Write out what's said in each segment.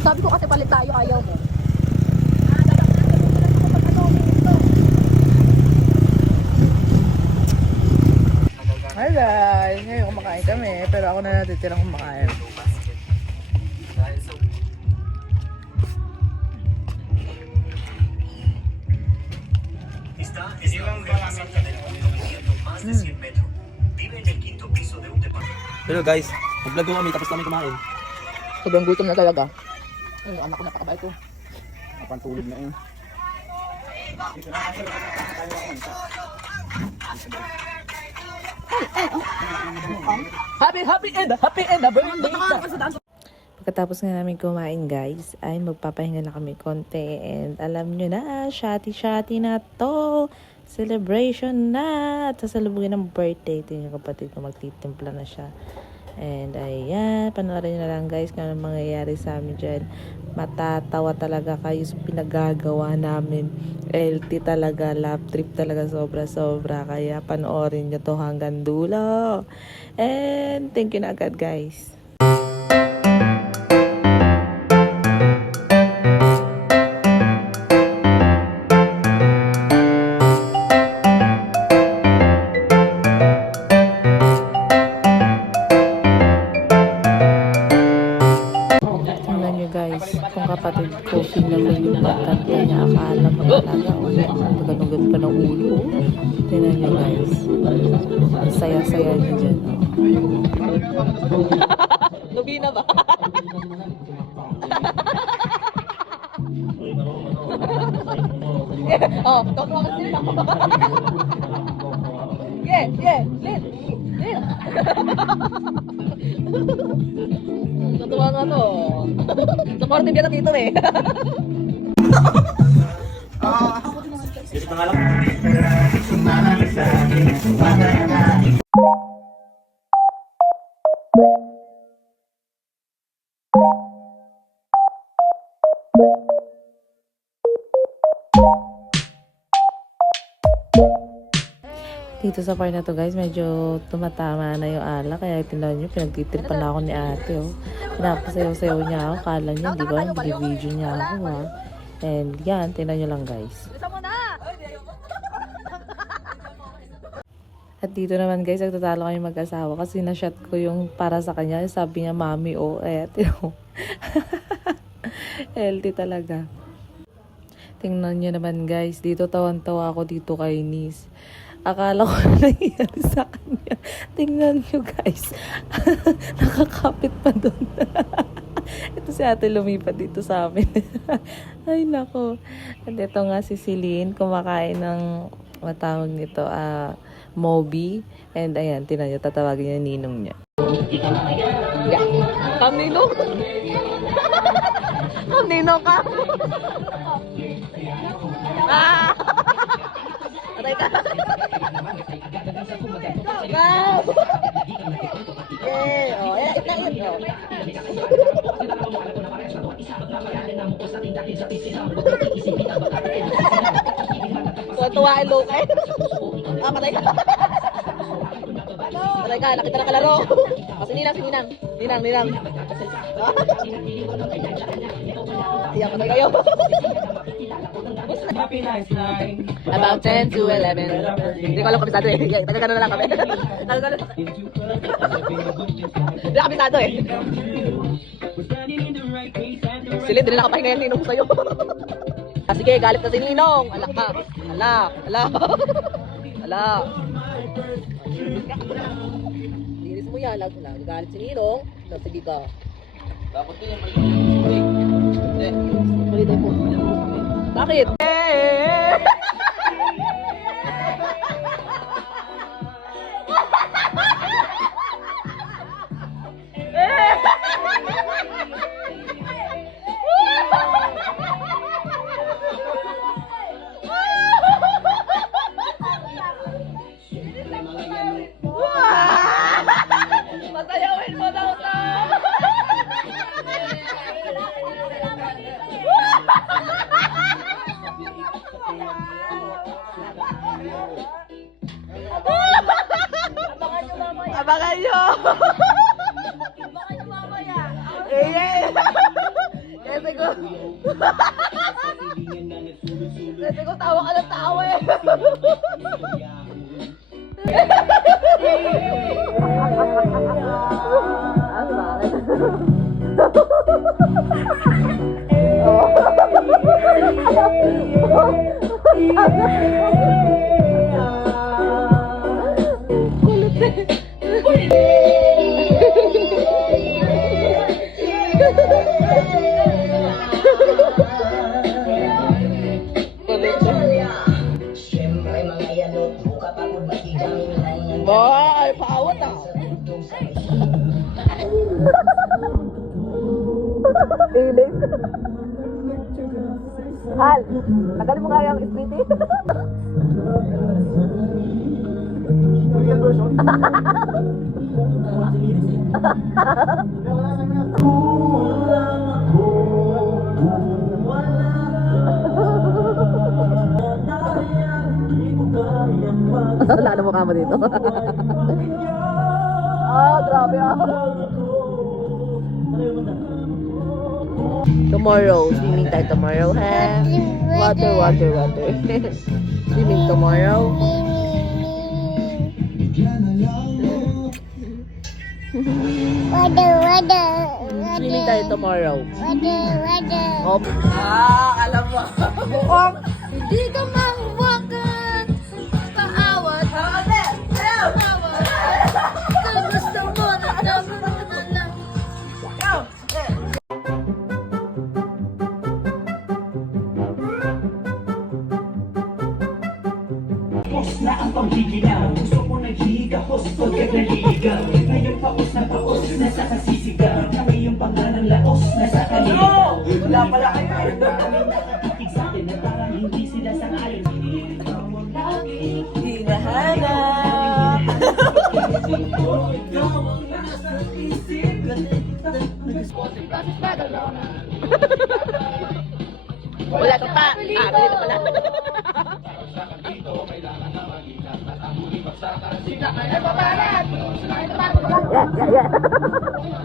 Sabi ko kasi palit tayo, ayaw mo. Hi guys! Ngayon kumakain kami, pero ako na natitirang kumakain. Hello guys, mag-vlog ko kami tapos kami kumain. Sobrang gutom na talaga. Ay, yung anak ko napakabay ko. Napantulog na yun. Happy and a birthday! Pagkatapos nga namin kumain guys, ay magpapahinga na kami konti. And alam nyo na, shati-shati na to. Celebration na! At sasalubungin ng birthday. Ito yung kapatid ko, magtitimpla na siya. And ayan, panoorin nyo na lang guys kung anong mangyayari sa amin dyan. Matatawa talaga kayo sa pinagagawa namin. LT talaga, lap trip talaga sobra-sobra. Kaya panoorin nyo to hanggang dulo. And thank you na agad guys. Guys, kung kapatid ko, pinaman yung pagkanta niya, akala mag-alaga o ganun pa ng ulo. Tinan niyo guys, ang saya-saya niya dyan. Lubina ba? Oh, tutuwa ka sila. Yeah, Lin. Natuwa nga to. Supportive yan na dito eh. Dito ka nga lang. Dito sa part na to guys, medyo tumatama na yung alak. Kaya tinaw nyo, pinagtitripan na ako ni ate. Oh. Pinapasayaw-sayaw niya ako. Kala niya, di ba? Video niya ako ha. And yan, tinaw nyo lang guys. At dito naman guys, nagtatalo kami mag-asawa. Kasi na-shot ko yung para sa kanya. Sabi niya, mami, oh. Eh, tinaw. LT talaga. Tingnan nyo naman guys. Dito tawan-tawa ako dito kay Nis. Akala ko na nangyayari sa kanya. Tingnan nyo guys. Nakakapit pa doon. Ito si ate lumipat dito sa amin. Ay nako. At ito nga si Celine. Kumakain ng matawag nito. Moby. And ayan, tinan nyo. Tatawagin niya ninong niya. Yeah. Kam ninong? Kam ninong ka? Aray ka. Wow! Eh, oh, ito. Tuwa ang look eh. Patay ka. Patay ka, nakita na kalaro. Si Ninang. Ninang. Ayan, patay kayo. About 10 to 11. Hindi ko alam kabisado eh. Taga-gano na lang kami. Hindi na kabisado eh. Sila, hindi na nakapahinga yung ninong sa'yo. Sige, galit na si Ninong. Alak ka. Ala. Linis mo yan. Galit si Ninong. Sige ka. Dapat din yung Balita po. Bakit? Masayawin mo daw to! Kasi ko tawa ka ng tawa eh. Ano ba? Ay, paawat ah. Ilis. Hal, tagalin mo nga yung splitty. Lalo mo kamo dito. Grabe ah. Tomorrow, swimming tayo tomorrow, ha? Water. Swimming tomorrow. Swimming tayo tomorrow. Oh. Alam mo. Hindi ka mahuwakan. Paawat. Paawat. Gusto mo na naman lang. Tapos na ang paghigilaw. Gusto ko naghihigahos pagkat naliligaw. Ngayon paus na sa kasisigaw. Kami yung pangalang laos na sa kaligaw. Wala pala kayo eh. Maraming nakatitig sa atin na parang hindi sila sangayon. Ikaw ang lagi Hinahanap. ikaw ang nasa isip. Wala ka pa. Dito pala.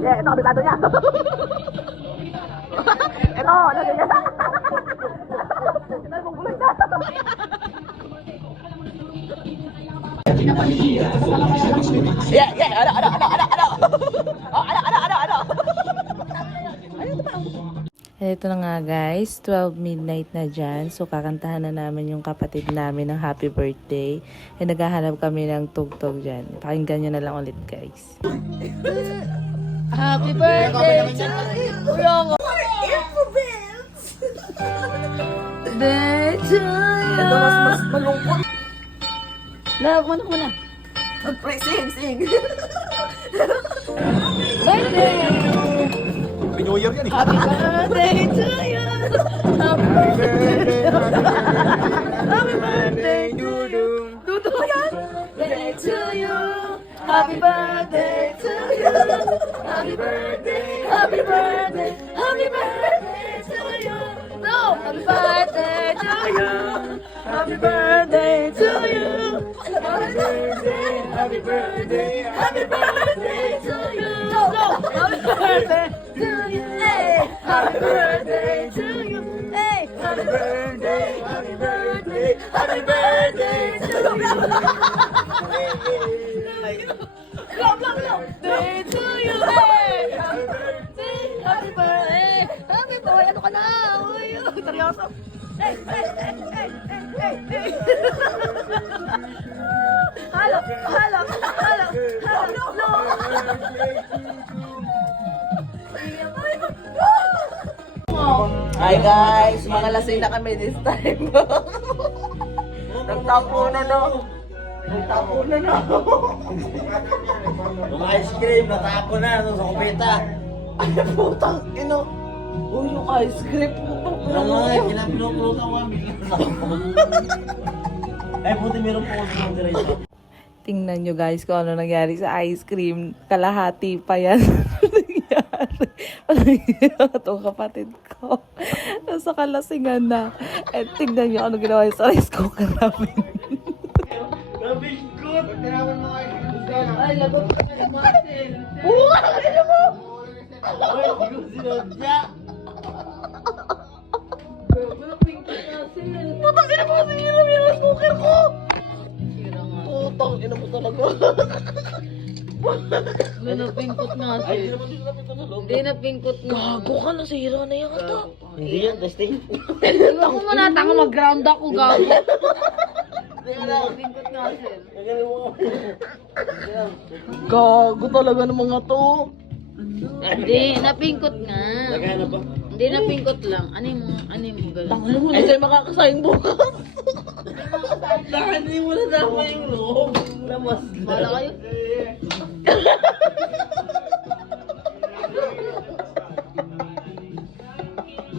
Yeah, ito kabisado niya. Ito, ano niya? Ito yung bulag na. Ito na nga guys, 12 midnight na dyan. So kakantahan na namin yung kapatid namin ng happy birthday. E naghahanap kami ng tugtog dyan. Pakinggan nyo na lang ulit guys. Happy birthday to you. Birthday to you. Ito mas malungkot. Love, ano ko na? Sing. Birthday. New Year yan eh. Happy birthday to you. Happy birthday. Happy birthday to you. Tuto yan. Birthday to you. Happy birthday to you. Happy birthday. Happy birthday. Happy birthday to you. No. Happy birthday to you. Happy birthday to you. Happy birthday. Happy birthday. Happy birthday to you. No. Happy birthday to you. Hey. Happy birthday to you. Hey. Happy birthday. Happy birthday. Happy birthday to you. Day to you. Hey. Happy birthday. Happy birthday. Happy birthday. Ano ka na? Uy, seryoso. Hey. Halo. Hi guys, mga lasing na kami this time. Nagtapo na no. Yung ice cream, natapo na sa kupita. Ay, putang ino. Uy, yung ice cream. Ano nga, pinapinupulutan ko kami. Ay, buti meron po ako sa diretso. Tingnan nyo guys kung ano nangyari sa ice cream. Kalahati pa yan. Nangyari. Itong kapatid ko. Nasa kalasingan na. At tingnan nyo ano ginawa sa rice cooker namin. Nabingkot! Ay, lagot ka na Marcel. Ano mo? Ay, hindi ko sinadya. Tangina mo kasi hirap yung smoker ko. Sira nga. Putang ina mo talaga. Wala na pingkot nga Ay, siya. hindi naman din namin Hindi na pingkot nga. Gago ka na, sira na yan ata. Hindi yan, testing. Iwan ko muna, tanga mag-ground ako, gago. Pingkot nga siya. Gago talaga ng mga to. Hindi, napingkot nga. Naghanap pa. Hindi, napingkot lang. Ano yung gano'n? Tangina mo, hindi tayo makakasahin bukas. Hindi mo na dapat yung loob. Lamas na. Wala kayo?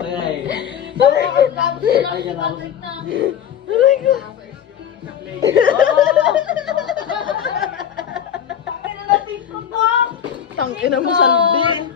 Ay. Tapos na si Patrick na. Aray ko. Tangina mo, Saldi.